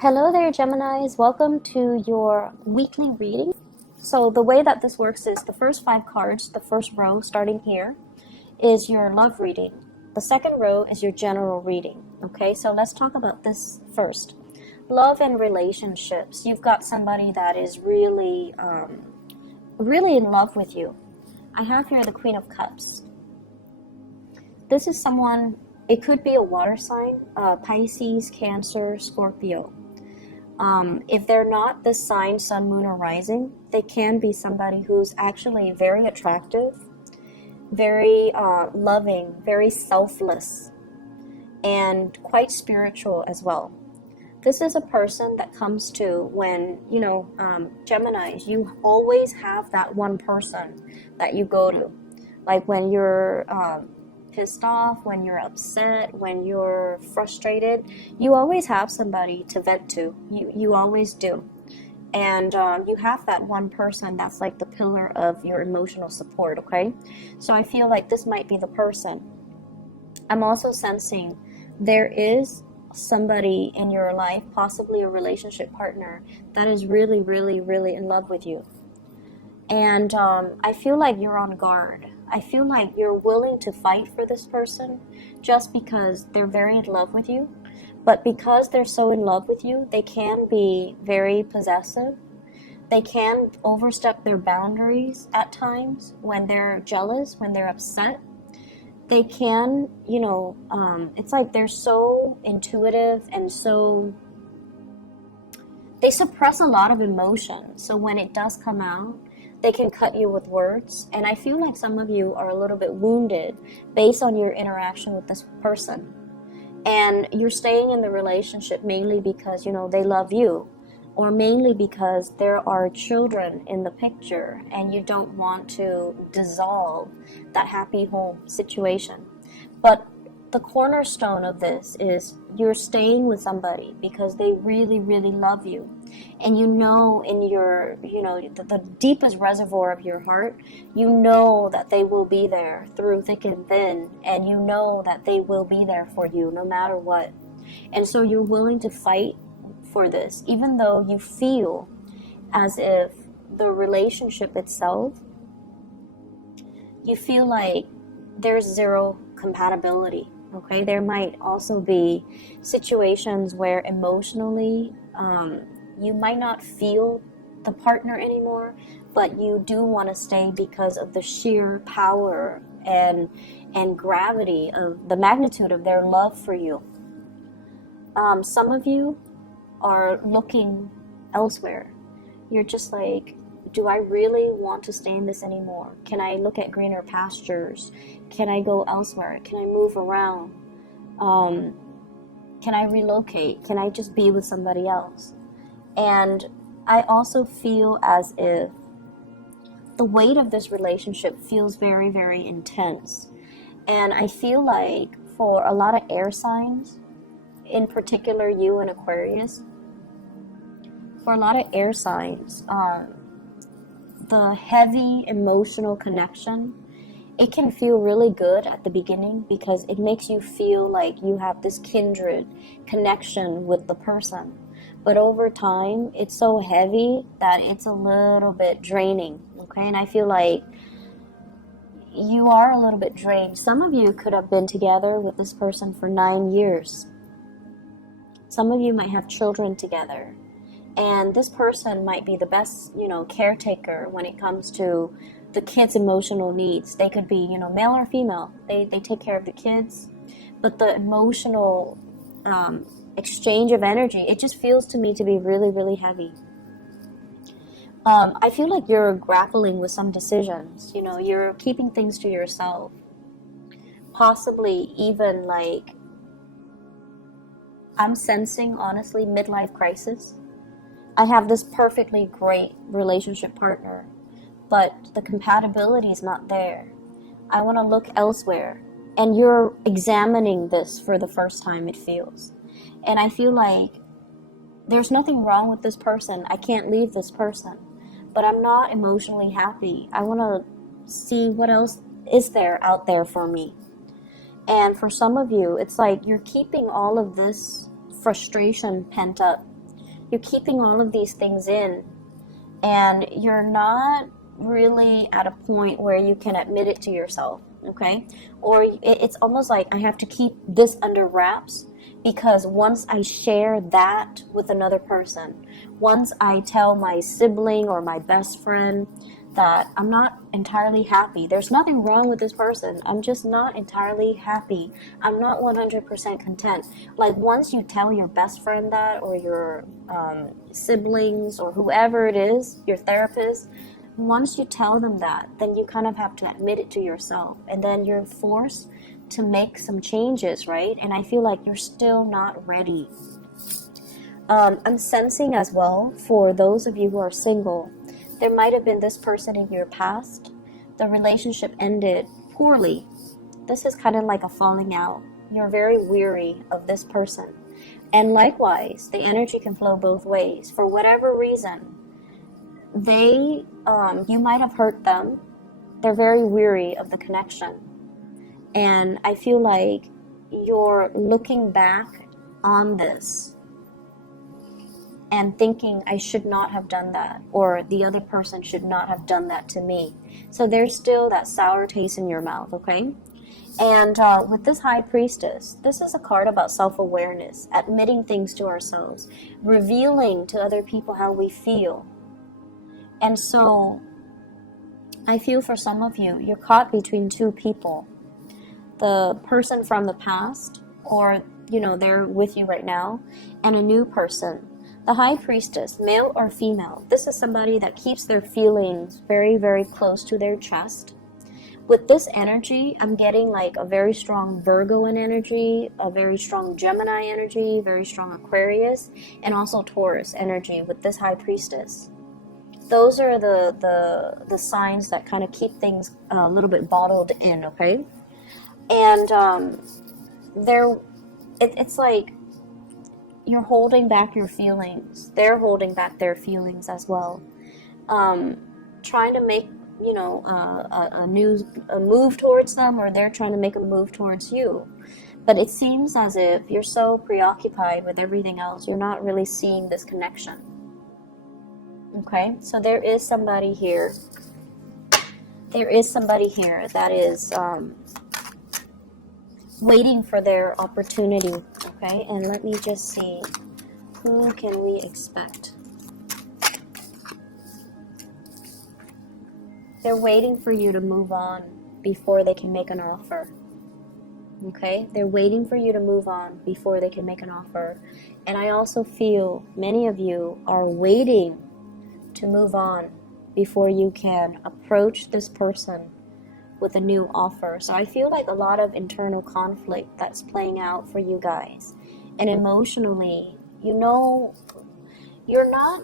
Hello there, Geminis. Welcome to your weekly reading. So the way that this works is the first 5 cards, the first row starting here, is your love reading. The second row is your general reading. Okay, so let's talk about this first. Love and relationships. You've got somebody that is really in love with you. I have here the Queen of Cups. This is someone, it could be a water sign, Pisces, Cancer, Scorpio. If they're not this sign, sun, moon, or rising, they can be somebody who's actually very attractive, very loving, very selfless, and quite spiritual as well. This is a person that comes to when, Geminis, you always have that one person that you go to. Like when you're pissed off, when you're upset, when you're frustrated, you always have somebody to vent to. You always do. And you have that one person that's like the pillar of your emotional support, okay? So I feel like this might be the person. I'm also sensing there is somebody in your life, possibly a relationship partner, that is really, really, really in love with you. And I feel like you're on guard. I feel like you're willing to fight for this person just because they're very in love with you. But because they're so in love with you, they can be very possessive. They can overstep their boundaries at times when they're jealous, when they're upset. They can, it's like they're so intuitive and so, they suppress a lot of emotion. So when it does come out, they can cut you with words. And I feel like some of you are a little bit wounded based on your interaction with this person. And you're staying in the relationship mainly because, they love you. Or mainly because there are children in the picture and you don't want to dissolve that happy home situation. But the cornerstone of this is you're staying with somebody because they really, really love you. And in your, the deepest reservoir of your heart, you know that they will be there through thick and thin. And you know that they will be there for you no matter what. And so you're willing to fight for this, even though you feel as if the relationship itself, you feel like there's zero compatibility. Okay, there might also be situations where emotionally you might not feel the partner anymore, but you do want to stay because of the sheer power and gravity of the magnitude of their love for you. Some of you are looking elsewhere. You're just like, do I really want to stay in this anymore? Can I look at greener pastures? Can I go elsewhere? Can I move around? Can I relocate? Can I just be with somebody else? And I also feel as if the weight of this relationship feels very, very intense. And I feel like for a lot of air signs, in particular you and Aquarius, for a lot of air signs, the heavy emotional connection, it can feel really good at the beginning because it makes you feel like you have this kindred connection with the person. But over time, it's so heavy that it's a little bit draining, okay? And I feel like you are a little bit drained. Some of you could have been together with this person for 9 years. Some of you might have children together. And this person might be the best, caretaker when it comes to the kids' emotional needs. They could be, male or female. They take care of the kids. But the emotional exchange of energy, it just feels to me to be really, really heavy. I feel like you're grappling with some decisions. You're keeping things to yourself. Possibly even like, I'm sensing, honestly, midlife crisis. I have this perfectly great relationship partner, but the compatibility is not there. I want to look elsewhere. And you're examining this for the first time, it feels. And I feel like there's nothing wrong with this person. I can't leave this person. But I'm not emotionally happy. I want to see what else is there out there for me. And for some of you, it's like you're keeping all of this frustration pent up. You're keeping all of these things in, and you're not really at a point where you can admit it to yourself, okay? Or it's almost like I have to keep this under wraps, because once I share that with another person, once I tell my sibling or my best friend that I'm not entirely happy, there's nothing wrong with this person, I'm just not entirely happy, I'm not 100% content. Like, once you tell your best friend that, or your siblings, or whoever it is, your therapist, once you tell them that, then you kind of have to admit it to yourself, and then you're forced to make some changes, right? And I feel like you're still not ready. I'm sensing as well, for those of you who are single, there might have been this person in your past. The relationship ended poorly. This is kind of like a falling out. You're very weary of this person. And likewise, the energy can flow both ways. For whatever reason, you might have hurt them. They're very weary of the connection. And I feel like you're looking back on this and thinking, I should not have done that, or the other person should not have done that to me. So there's still that sour taste in your mouth, okay? And with this High Priestess, this is a card about self-awareness, admitting things to ourselves, revealing to other people how we feel. And so I feel for some of you, you're caught between two people. The person from the past, or, they're with you right now, and a new person. The High Priestess, male or female, this is somebody that keeps their feelings very, very close to their chest. With this energy, I'm getting like a very strong Virgo energy, a very strong Gemini energy, very strong Aquarius, and also Taurus energy with this High Priestess. Those are the signs that kind of keep things a little bit bottled in, okay? And it's like you're holding back your feelings. They're holding back their feelings as well. Trying to make, a move towards them, or they're trying to make a move towards you. But it seems as if you're so preoccupied with everything else, you're not really seeing this connection. Okay? So there is somebody here. There is somebody here that is waiting for their opportunity, okay? And let me just see, who can we expect? They're waiting for you to move on before they can make an offer, okay? They're waiting for you to move on before they can make an offer. And I also feel many of you are waiting to move on before you can approach this person with a new offer. So I feel like a lot of internal conflict that's playing out for you guys. And emotionally, you're not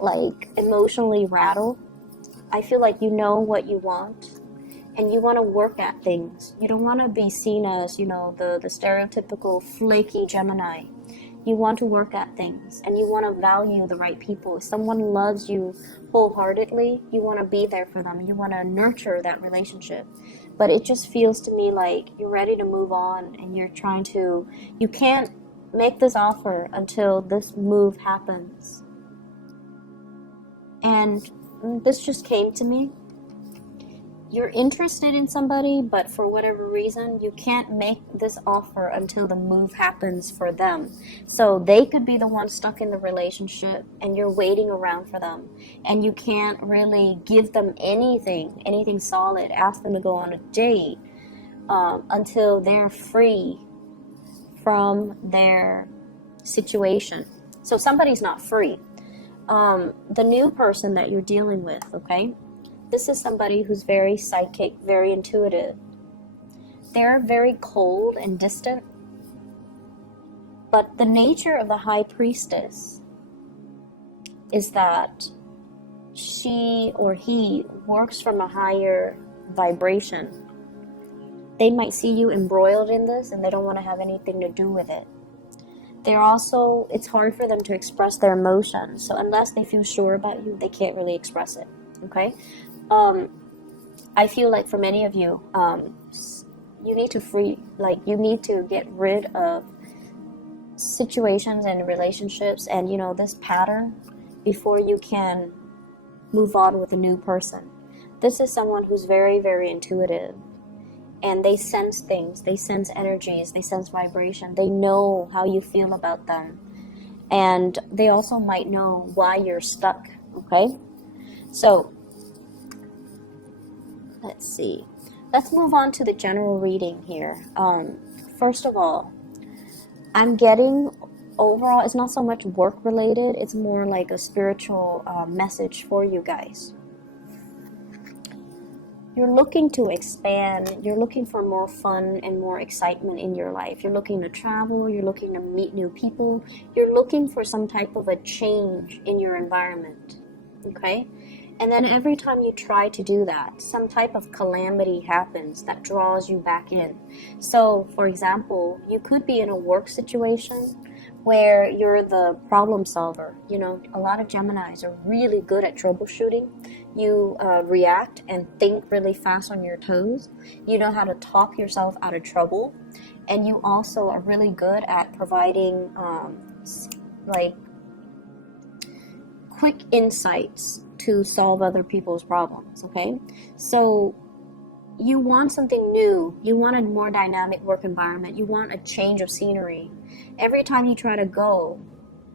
like emotionally rattled. I feel like you know what you want, and you want to work at things. You don't want to be seen as, the stereotypical flaky Gemini. You want to work at things, and you want to value the right people. If someone loves you wholeheartedly, you want to be there for them. You want to nurture that relationship. But it just feels to me like you're ready to move on, and you can't make this offer until this move happens. And this just came to me. You're interested in somebody, but for whatever reason, you can't make this offer until the move happens for them. So they could be the one stuck in the relationship, and you're waiting around for them. And you can't really give them anything solid, ask them to go on a date, until they're free from their situation. So somebody's not free. The new person that you're dealing with, okay? This is somebody who's very psychic, very intuitive. They're very cold and distant. But the nature of the High Priestess is that she or he works from a higher vibration. They might see you embroiled in this, and they don't want to have anything to do with it. It's hard for them to express their emotions. So unless they feel sure about you, they can't really express it, okay? I feel like for many of you, you need to get rid of situations and relationships and, you know, this pattern before you can move on with a new person. This is someone who's very, very intuitive, and they sense things, they sense energies, they sense vibration, they know how you feel about them, and they also might know why you're stuck. Okay, so let's see, let's move on to the general reading here. First of all, I'm getting overall, it's not so much work related, it's more like a spiritual message for you guys. You're looking to expand, you're looking for more fun and more excitement in your life. You're looking to travel, you're looking to meet new people, you're looking for some type of a change in your environment, okay? And then every time you try to do that, some type of calamity happens that draws you back in. So, for example, you could be in a work situation where you're the problem solver. You know, a lot of Geminis are really good at troubleshooting. You react and think really fast on your toes. You know how to talk yourself out of trouble. And you also are really good at providing like quick insights to solve other people's problems, okay? So you want something new, you want a more dynamic work environment, you want a change of scenery. Every time you try to go,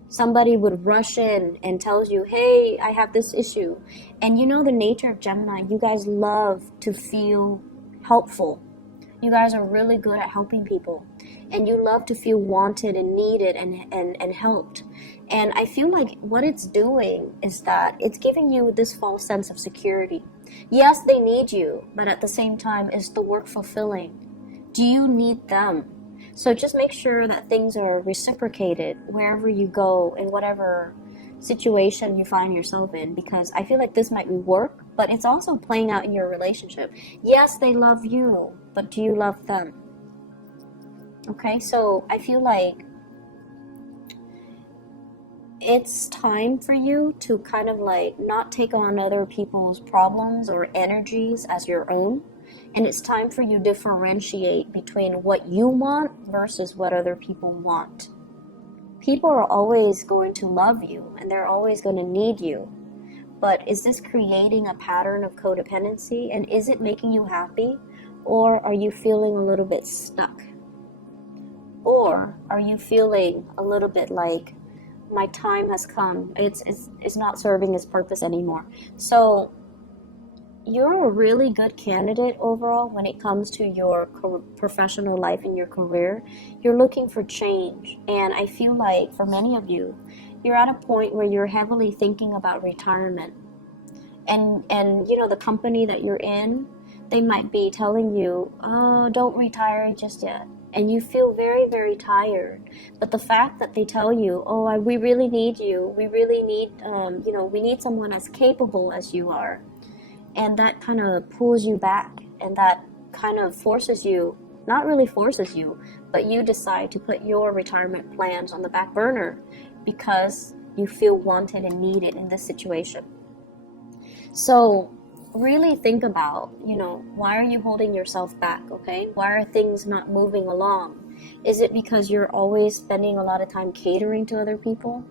somebody would rush in and tells you, hey, I have this issue. And you know the nature of Gemini, you guys love to feel helpful. You guys are really good at helping people. And you love to feel wanted and needed and helped. And I feel like what it's doing is that it's giving you this false sense of security. Yes, they need you, but at the same time, is the work fulfilling? Do you need them? So just make sure that things are reciprocated wherever you go, in whatever situation you find yourself in, because I feel like this might be work, but it's also playing out in your relationship. Yes, they love you, but do you love them? Okay, so I feel like it's time for you to kind of like not take on other people's problems or energies as your own. And it's time for you to differentiate between what you want versus what other people want. People are always going to love you and they're always going to need you. But is this creating a pattern of codependency? And is it making you happy? Or are you feeling a little bit stuck? Or are you feeling a little bit like, my time has come, it's not serving its purpose anymore? So you're a really good candidate overall when it comes to your professional life and your career. You're looking for change, and I feel like for many of you, you're at a point where you're heavily thinking about retirement. And you know, the company that you're in, they might be telling you, oh, don't retire just yet. And you feel very, very tired. But the fact that they tell you, oh, we really need you, we really need, you know, we need someone as capable as you are. And that kind of pulls you back, and that kind of forces you, not really forces you, but you decide to put your retirement plans on the back burner because you feel wanted and needed in this situation. So really think about, you know, why are you holding yourself back, okay? Why are things not moving along? Is it because you're always spending a lot of time catering to other people?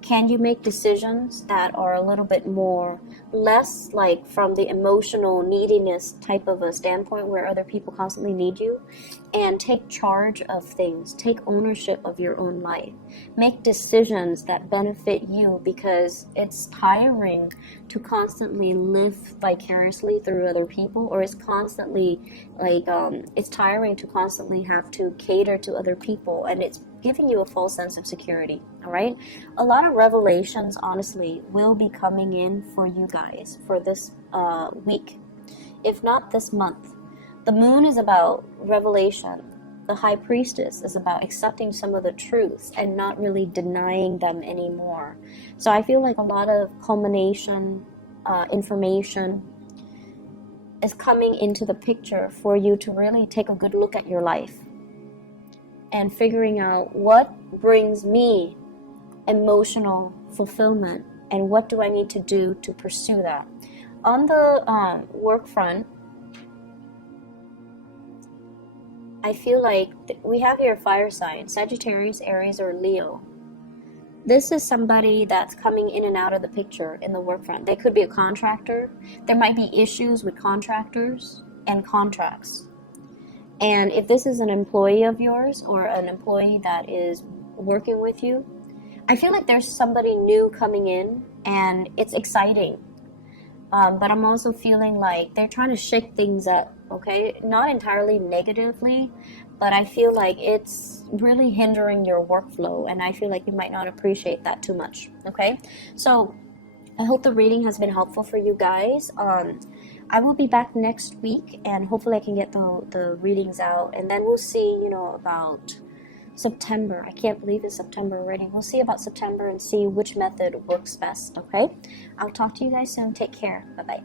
Can you make decisions that are a little bit more, less like from the emotional neediness type of a standpoint where other people constantly need you, and take charge of things, take ownership of your own life, make decisions that benefit you, because it's tiring to constantly live vicariously through other people, or it's constantly like, it's tiring to constantly have to cater to other people, and it's giving you a false sense of security. All right, a lot of revelations honestly will be coming in for you guys for this week, if not this month. The moon is about revelation. The high priestess is about accepting some of the truths and not really denying them anymore. So I feel like a lot of culmination information is coming into the picture for you to really take a good look at your life and figuring out what brings me emotional fulfillment and what do I need to do to pursue that. On the work front, I feel like we have here fire signs, Sagittarius, Aries, or Leo. This is somebody that's coming in and out of the picture in the work front. They could be a contractor. There might be issues with contractors and contracts. And if this is an employee of yours or an employee that is working with you, I feel like there's somebody new coming in and it's exciting. But I'm also feeling like they're trying to shake things up, okay? Not entirely negatively, but I feel like it's really hindering your workflow, and I feel like you might not appreciate that too much, okay? So I hope the reading has been helpful for you guys. I will be back next week, and hopefully I can get the readings out, and then we'll see, about September. I can't believe it's September already. We'll see about September and see which method works best, okay? I'll talk to you guys soon. Take care. Bye-bye.